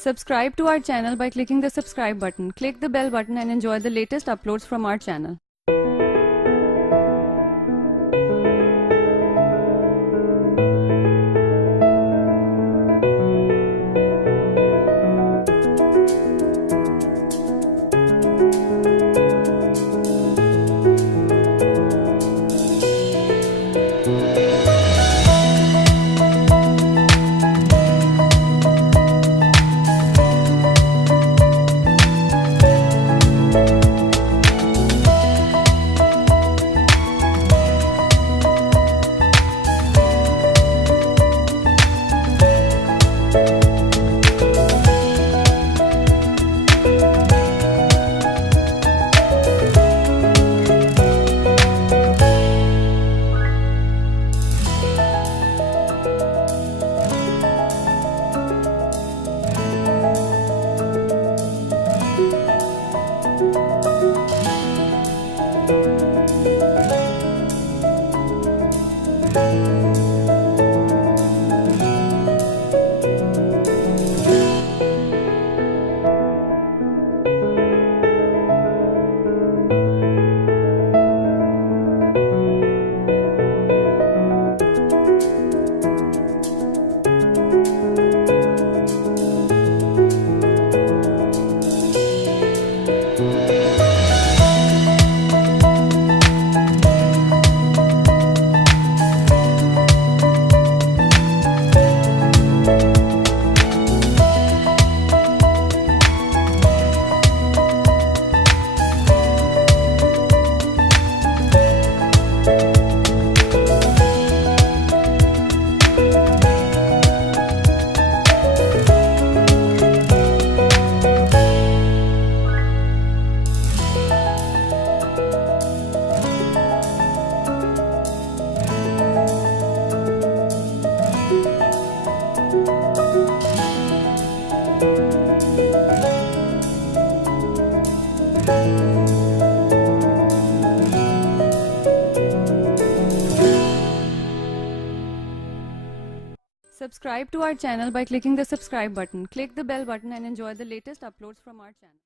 Subscribe to our channel by clicking the subscribe button. Click the bell button and enjoy the latest uploads from our channel. Subscribe to our channel by clicking the subscribe button. Click the bell button and enjoy the latest uploads from our channel.